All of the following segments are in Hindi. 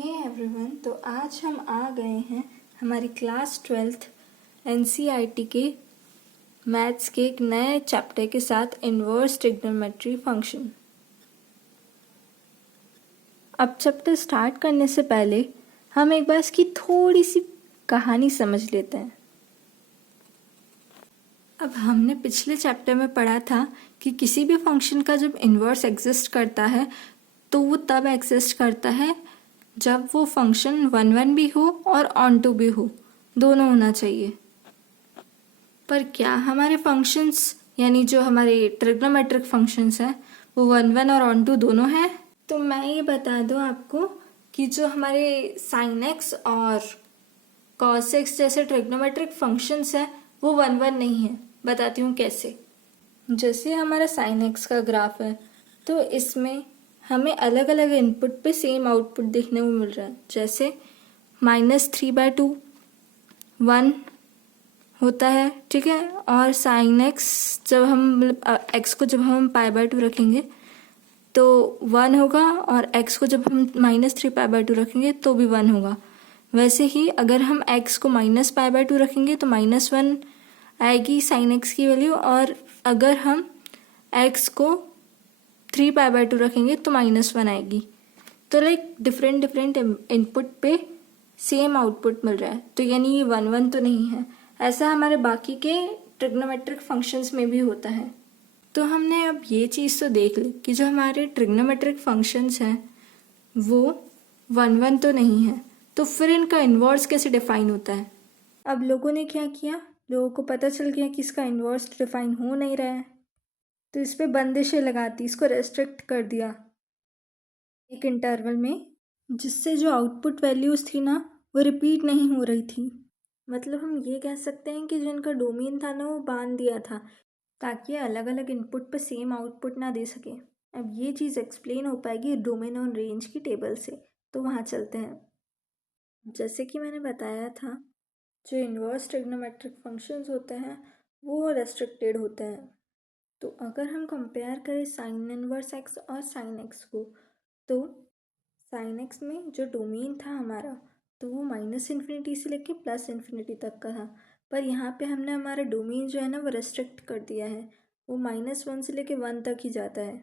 हे एवरीवन, तो आज हम आ गए हैं हमारी क्लास 12th एनसीईआरटी के मैथ्स के एक नए चैप्टर के साथ इन्वर्स ट्रिग्नोमेट्री फंक्शन। अब चैप्टर स्टार्ट करने से पहले हम एक बार इसकी थोड़ी सी कहानी समझ लेते हैं। अब हमने पिछले चैप्टर में पढ़ा था कि किसी भी फंक्शन का जब इन्वर्स एग्जिस्ट करता है तो वो तब एग्जिस्ट करता है जब वो फंक्शन 1 भी हो और ऑन टू भी हो, दोनों होना चाहिए। पर क्या हमारे फंक्शंस यानी जो हमारे ट्रिग्नोमेट्रिक फंक्शंस हैं वो 1 और ऑन टू दोनों हैं? तो मैं ये बता दूं आपको कि जो हमारे साइन एक्स और कॉस एक्स जैसे ट्रिग्नोमेट्रिक फंक्शंस हैं वो 1 नहीं है। बताती हूँ कैसे। जैसे हमारा साइन एक्स का ग्राफ है तो इसमें हमें अलग अलग इनपुट पे सेम आउटपुट देखने को मिल रहा है। जैसे -3/2 1 होता है, ठीक है। और साइन एक्स जब हम एक्स को जब हम π/2 रखेंगे तो 1 होगा और एक्स को जब हम -3π/2 रखेंगे तो भी 1 होगा। वैसे ही अगर हम एक्स को -π/2 रखेंगे तो -1 आएगी साइन एक्स की वैल्यू, और अगर हम एक्स को 3π/2 रखेंगे तो -1 आएगी। तो लाइक डिफरेंट इनपुट पे सेम आउटपुट मिल रहा है, तो यानी ये 1 तो नहीं है। ऐसा हमारे बाकी के ट्रिग्नोमेट्रिक फंक्शंस में भी होता है। तो हमने अब ये चीज़ तो देख ली कि जो हमारे ट्रिग्नोमेट्रिक फंक्शंस हैं वो 1 तो नहीं है, तो फिर इनका इन्वर्स कैसे डिफाइन होता है। अब लोगों ने क्या किया, लोगों को पता चल गया कि इसका इन्वर्स डिफाइन हो नहीं रहा है, तो इस पर बंदिशें लगाती, इसको रेस्ट्रिक्ट कर दिया एक इंटरवल में, जिससे जो आउटपुट वैल्यूज़ थी ना वो रिपीट नहीं हो रही थी। मतलब हम ये कह सकते हैं कि जो इनका डोमेन था ना वो बांध दिया था ताकि अलग अलग इनपुट पर सेम आउटपुट ना दे सके। अब ये चीज़ एक्सप्लेन हो पाएगी डोमेन और रेंज की टेबल से, तो वहाँ चलते हैं। जैसे कि मैंने बताया था, जो इन्वर्स ट्रिग्नोमेट्रिक फंक्शंस होते हैं वो रेस्ट्रिक्टेड होते हैं। तो अगर हम कंपेयर करें साइन इनवर्स एक्स और साइन एक्स को, तो साइन एक्स में जो डोमेन था हमारा तो वो -∞ से लेके +∞ तक का था, पर यहाँ पे हमने हमारा डोमेन जो है ना वो रेस्ट्रिक्ट कर दिया है, वो -1 से लेके 1 तक ही जाता है,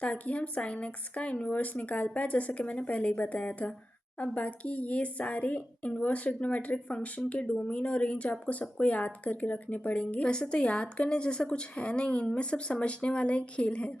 ताकि हम साइन एक्स का इन्वर्स निकाल पाए, जैसा कि मैंने पहले ही बताया था। अब बाकी ये सारे इन्वर्स ट्रिग्नोमेट्रिक फंक्शन के डोमेन और रेंज आपको सबको याद करके रखने पड़ेंगे। वैसे तो याद करने जैसा कुछ है नहीं, इनमें सब समझने वाला ही खेल है,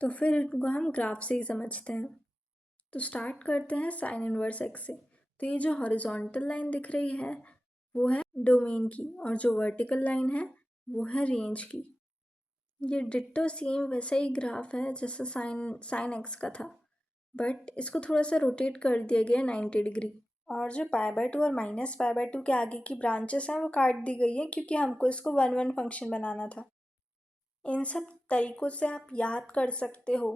तो फिर इनको हम ग्राफ से ही समझते हैं। तो स्टार्ट करते हैं साइन इनवर्स एक्स से। तो ये जो हॉरिजॉन्टल लाइन दिख रही है वो है डोमेन की, और जो वर्टिकल लाइन है वो है रेंज की। ये डिट्टो सेम वैसा ही ग्राफ है जैसा साइन एक्स का था, बट इसको थोड़ा सा रोटेट कर दिया गया 90 डिग्री, और जो π/2 और -π/2 के आगे की ब्रांचेस हैं वो काट दी गई है क्योंकि हमको इसको 1 फंक्शन बनाना था। इन सब तरीक़ों से आप याद कर सकते हो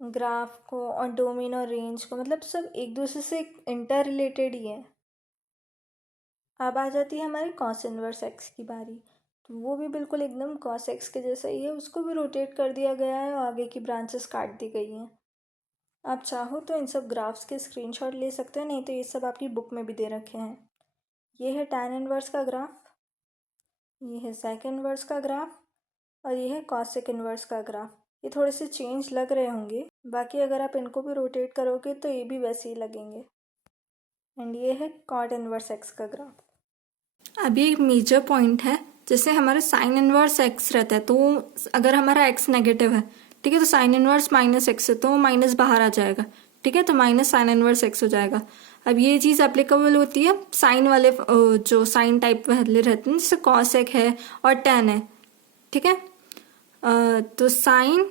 ग्राफ को और डोमेन और रेंज को, मतलब सब एक दूसरे से इंटर रिलेटेड ही है। अब आ जाती है हमारी कॉस इनवर्स एक्स की बारी, तो वो भी बिल्कुल एकदम कॉस एक्स के जैसा ही है, उसको भी रोटेट कर दिया गया है और आगे की ब्रांचेस काट दी गई हैं। आप चाहो तो इन सब ग्राफ्स के स्क्रीनशॉट ले सकते हो, नहीं तो ये सब आपकी बुक में भी दे रखे हैं। ये है टैन इनवर्स का ग्राफ, ये है सेक इनवर्स का ग्राफ, और ये है कॉसेक इनवर्स का ग्राफ। ये थोड़े से चेंज लग रहे होंगे, बाकी अगर आप इनको भी रोटेट करोगे तो ये भी वैसे ही लगेंगे। एंड ये है कॉट इनवर्स एक्स का ग्राफ। अब ये एक मेजर पॉइंट है, जैसे हमारा साइन इनवर्स एक्स रहता है, तो अगर हमारा एक्स नेगेटिव है, ठीक है, तो साइन इनवर्स -x है तो माइनस बाहर आ जाएगा, ठीक है, तो माइनस साइन इनवर्स एक्स हो जाएगा। अब ये चीज़ एप्लीकेबल होती है साइन वाले जो साइन टाइप वाले रहते हैं, जैसे कॉसेक है और टैन है, ठीक है। तो साइन,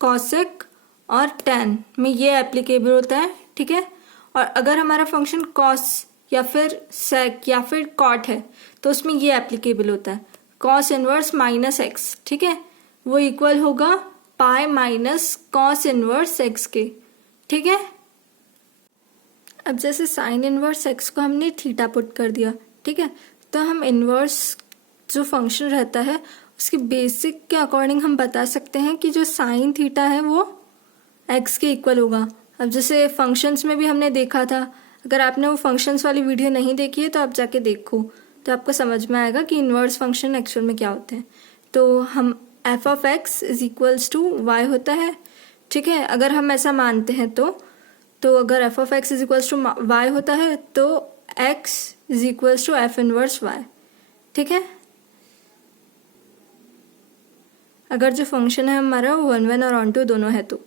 कॉसेक और टैन में ये एप्लीकेबल होता है, ठीक है। और अगर हमारा फंक्शन कॉस या फिर सेक या फिर कॉट है तो उसमें ये एप्लीकेबल होता है कॉस इनवर्स -x, ठीक है, वो इक्वल होगा pi minus cos inverse x के, ठीक है। अब जैसे साइन इनवर्स एक्स को हमने थीटा पुट कर दिया, ठीक है, तो हम इनवर्स जो फंक्शन रहता है उसकी बेसिक के अकॉर्डिंग हम बता सकते हैं कि जो साइन थीटा है वो एक्स के इक्वल होगा, अब जैसे फंक्शंस में भी हमने देखा था, अगर आपने वो फंक्शंस वाली वीडियो नहीं देखी है तो आप जाके देखो, तो आपको समझ में आएगा कि इन्वर्स फंक्शन एक्चुअल में क्या होते हैं। तो हम f of x is equals to y होता है, ठीक है। अगर हम ऐसा मानते हैं तो अगर f of x is equals to y होता है तो x is equals to f inverse y, ठीक है। अगर जो फंक्शन है हमारा वो 1 1 और ऑन टू दोनों है तो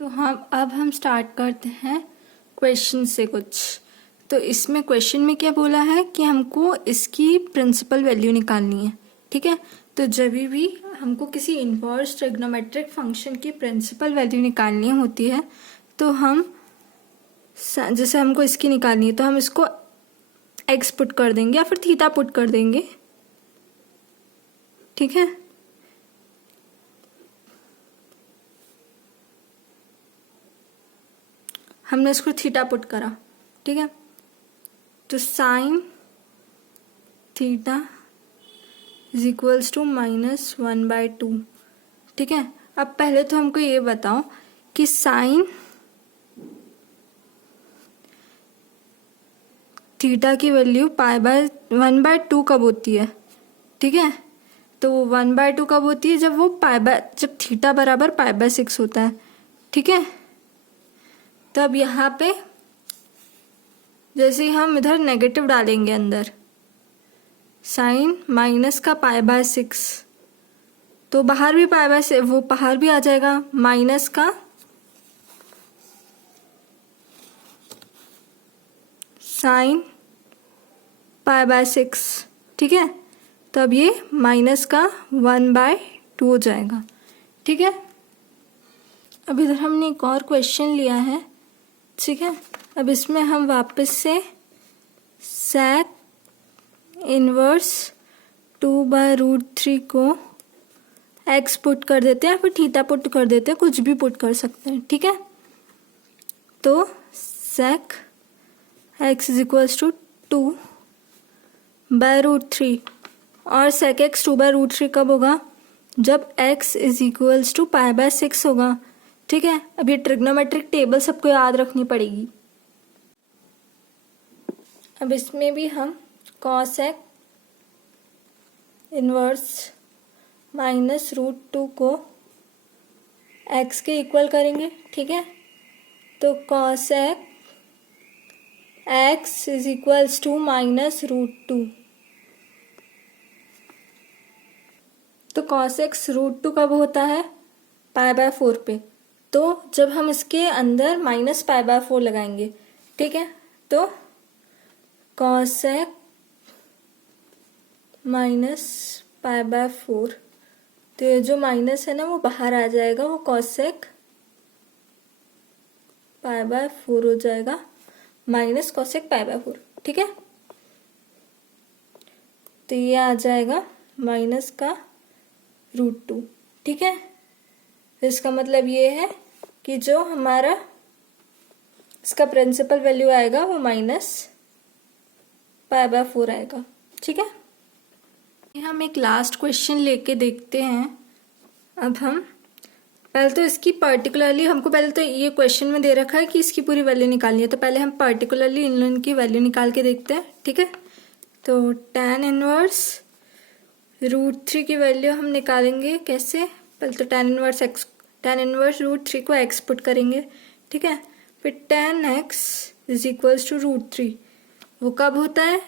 हम स्टार्ट करते हैं क्वेश्चन से कुछ। तो इसमें क्वेश्चन में क्या बोला है कि हमको इसकी प्रिंसिपल वैल्यू निकालनी है, ठीक है। तो जब भी हमको किसी इन्वर्स ट्रिग्नोमेट्रिक फंक्शन की प्रिंसिपल वैल्यू निकालनी होती है तो हम जैसे हमको इसकी निकालनी है तो हम इसको एक्स पुट कर देंगे या फिर थीटा पुट कर देंगे, ठीक है। हमने इसको थीटा पुट करा, ठीक है। तो sine theta is equals to -1/2, ठीक है। अब पहले तो हमको ये बताओ कि साइन थीटा की वैल्यू π/1/2 कब होती है, ठीक है। तो 1/2 कब होती है, जब थीटा बराबर π/6 होता है, ठीक है। तब यहाँ पे जैसे हम इधर नेगेटिव डालेंगे अंदर साइन माइनस का π/6 तो बाहर भी वो बाहर भी आ जाएगा माइनस का साइन π/6, ठीक है। तो अब ये माइनस का 1/2 हो जाएगा, ठीक है। अब इधर हमने एक और क्वेश्चन लिया है, ठीक है। अब इसमें हम वापस से sec इनवर्स 2/√3 को x पुट कर देते हैं या फिर थीटा पुट कर देते हैं, कुछ भी पुट कर सकते हैं, ठीक है। तो sec x is equals to 2/√3 और sec x 2/√3 कब होगा, जब x इज इक्वल्स टू π/6 होगा, ठीक है। अब ये ट्रिग्नोमेट्रिक टेबल सबको याद रखनी पड़ेगी। अब इसमें भी हम cos x इनवर्स -√2 को x के इक्वल करेंगे, ठीक है। तो cos x is equals to -√2। तो cos x √2 कब होता है, π/4 पे। तो जब हम इसके अंदर -π/4 लगाएंगे, ठीक है। तो cos x -π/4, तो ये जो माइनस है ना वो बाहर आ जाएगा, वो cos x π/4 हो जाएगा, माइनस cos x π/4, ठीक है। तो ये आ जाएगा माइनस का √2, ठीक है। इसका मतलब ये है कि जो हमारा इसका प्रिंसिपल वैल्यू आएगा वो -π/4 आएगा, ठीक है। हम एक लास्ट क्वेश्चन लेके देखते हैं। अब हम पहले तो इसकी पर्टिकुलरली हमको पहले तो ये क्वेश्चन में दे रखा है कि इसकी पूरी वैल्यू निकालनी है, तो पहले हम पर्टिकुलरली इन की वैल्यू निकाल के देखते हैं, ठीक है। तो tan इनवर्स √3 की वैल्यू हम निकालेंगे कैसे, पहले तो tan इनवर्स √3 को x पुट करेंगे, ठीक है। फिर tan x is equals to √3, वो कब होता है,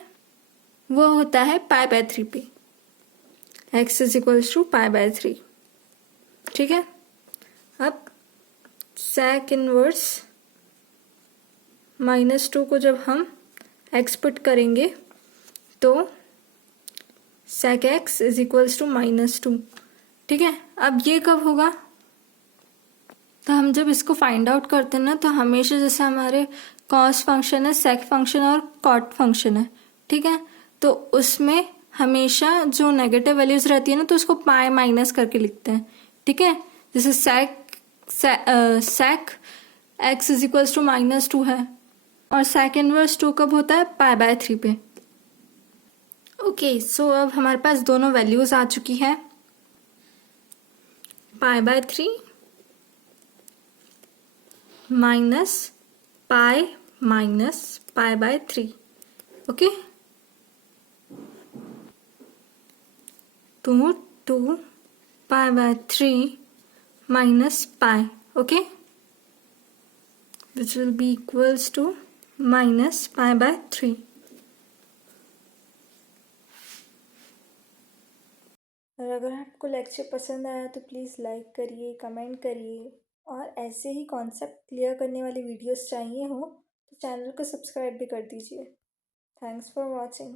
वो होता है π/3 पे, x इज इक्वल्स टू π/3, ठीक है। अब sec इनवर्स -2 को जब हम x पुट करेंगे तो sec x is equals to -2, ठीक है। अब ये कब होगा, तो हम जब इसको फाइंड आउट करते हैं ना तो हमेशा जैसे हमारे cos फंक्शन है, sec फंक्शन और cot फंक्शन है, ठीक है। तो उसमें हमेशा जो नेगेटिव वैल्यूज रहती है ना तो उसको पाई माइनस करके लिखते हैं, ठीक है। जैसे sec x is equals to -2 है और sec इनवर्स 2 कब होता है, π/3 पे। ओके, सो अब हमारे पास दोनों वैल्यूज आ चुकी है, π/3 माइनस पाई बाय 3. ओके, तो 2 pi by 3 minus pi. Okay, which will be equals to minus pi by 3. और अगर आपको लेक्चर पसंद आया तो प्लीज़ लाइक करिए, कमेंट करिए, और ऐसे ही कॉन्सेप्ट क्लियर करने वाली वीडियोस चाहिए हो तो चैनल को सब्सक्राइब भी कर दीजिए. Thanks for watching.